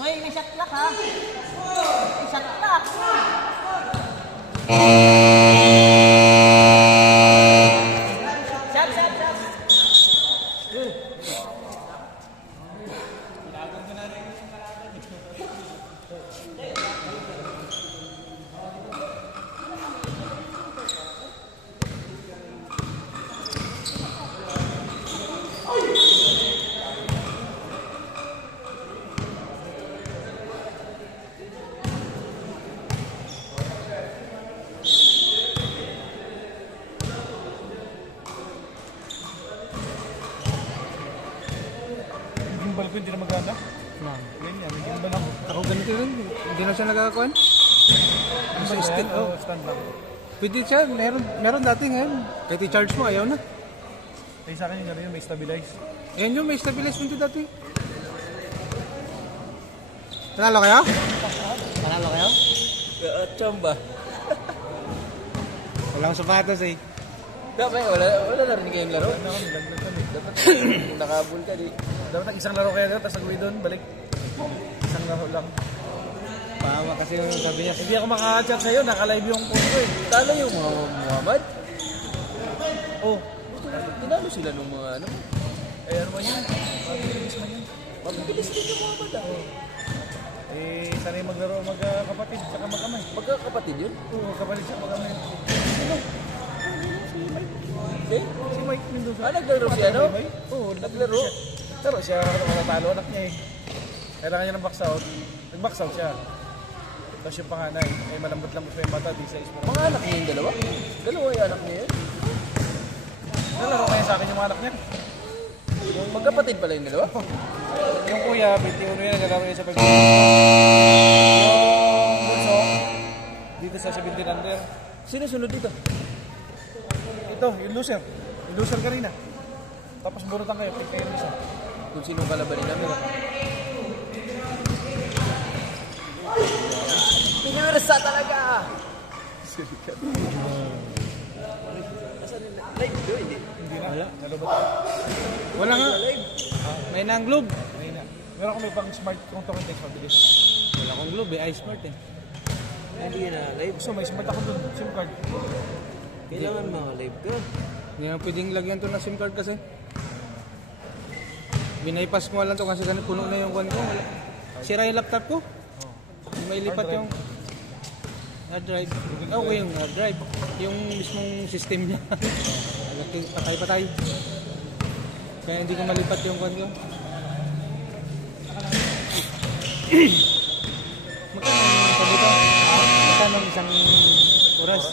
Noy, may shot clock ha. May shot clock. Gimbal ko hindi na maganda. Ganyan, gimbal ako. Ako ganito rin. Hindi na siya nagkakakuan. Stand lang. Pwede siya. Meron dati ngayon. Kahit i-charge mo, ayaw na. Ay sa akin yung gano'n yun, may stabilize. Ayan yung may stabilize mo dati. Panalo kayo? Panalo kayo? Chamba. Walang sapatos eh. Dapat wala na rin kayong laro. Ano ako, nilagdag kami. Dapat nakabul ka di. Dapat isang laro kayo tapos nag-uwi doon, balik. Isang laro lang. Pahawa kasi yung sabi niya. Hindi ako makaka-chat sa'yo, naka-live yung phone ko eh. Talo yung mga Muhammad. Oh, Tinalo sila nung mga ano. eh ano man yun? Mabilis man yun. Mabilis din yung Muhammad ah. Eh, sanay maglaro magkakapatid, saka mag-amay. Magkakapatid yun? Oo, kapatid siya mag-amay. Eh? Si Mike Mendoza. Naglaro siya no? Oo, Naglaro. Pero siya, nakatalo anak niya eh. Kailangan niya ng box out. Nag-box out siya. Tapos yung panganay, eh malambot-lambot pa yung mata, di size mo. Mga anak niya yung dalawa? Dalawa yung anak niya yun? Nalaro kaya sa akin yung mga anak niya. Magkapatid pala yung dalawa? Yung kuya, 21 yan, nalaro niya sa pag- Yung bunso, dito sa 17 under. Sino sunod dito? Ito, yung loser. Yung loser kanina. Tapos burutan kayo, pick na yung isa. Kung sino kalabanin namin. Pinursa talaga! Live do, hindi? Hindi na. Wala. Nalubot. Wala nga. May na ang globe. Ngayon na. Meron kami pang smart kung ito context mabilis. Wala akong globe eh. iSmart eh. Hindi na live. So may smart ako dun, SIM card. Kailangan mga live ka. Hindi na pwedeng lagyan to na SIM card kasi. Binaypass ko lang to kasi ganun puno na yung kwan ko. Sira yung laptop ko. May lipat yung hard drive. Okay yung hard drive. Yung mismong system niya. Patay-patay. Kaya hindi ko malipat yung kwan ko. Magkano ang isang oras?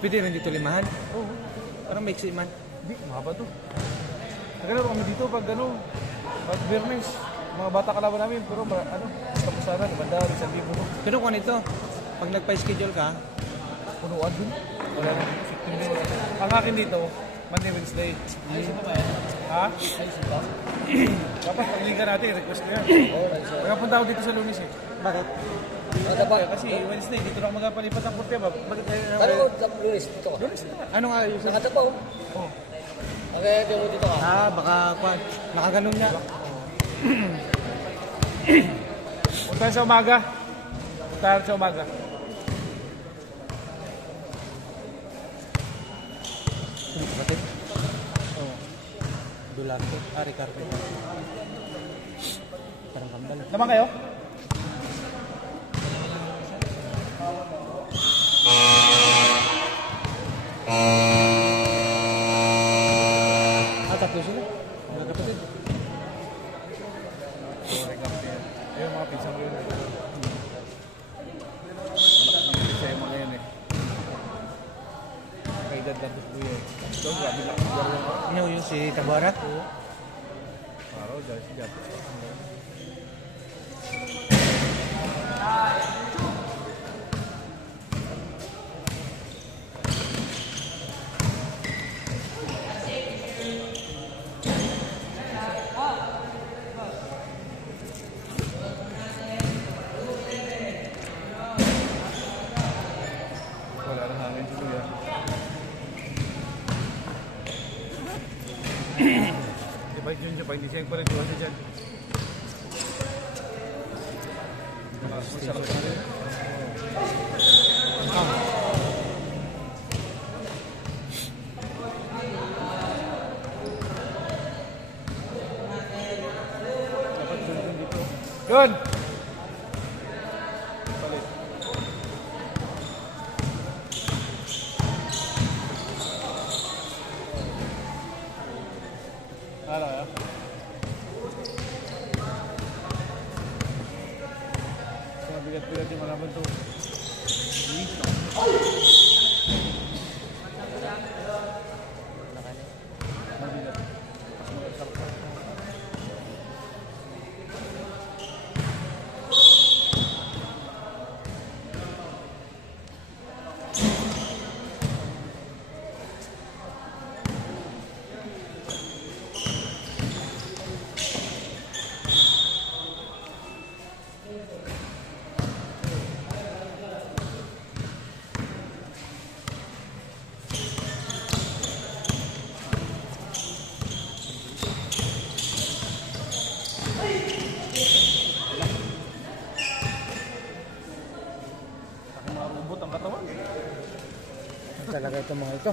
Pwede rin dito limahan? Oo. Parang maiksi man. Hindi, mahaba to. Nagalaro kami dito pag ano, pag Bernes. Mga bata kalaban namin, pero ano, tapos sana, banda, isang libo. Pero kung ano pag nagpa-schedule ka, Punuan dun. Wala na. Ang akin dito, Monday, Wednesday. Ha? Dapat pag-liga natin, request ko yan. Magkapunta ako dito sa Lunes eh. bakit? Kasi Wednesday, dito lang magpalipat ang kurte ba? Bakit tayo na? Pero sa Luis, dito ka. Lunes na. Ano nga ayusin? Nakatapaw. Oh. Okay, pero dito ka. Baka kwan. Nakaganon niya. Punta sa umaga. Punta sa umaga. Ano kapatid? Oo. Dularte. Ricardo. Parang kambal. Naman kayo? Tatlo sila. Mga kapatid. Ayun mga pizza mo yun. Pizza yung mga yun eh. Kaedad lang gusto yun. So, grabe lang. Yung si Tabara. Araw, dahil si Gato. Wala na hangin si Kuya. Di ba yun yung pa, hindi siya yung palit iwan siya dyan. Masarap na rin. Yun! Palit. Ano ya? So, bigat-bigat yung malaman to. Mabigat. Marubot ang katawan. Talaga itong mga ito.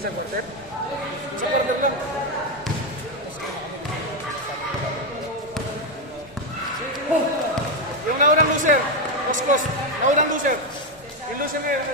isang quarter. Isang quarter lang. Yung naunang loser, Koskos, naunang loser. Yung loser ngayon,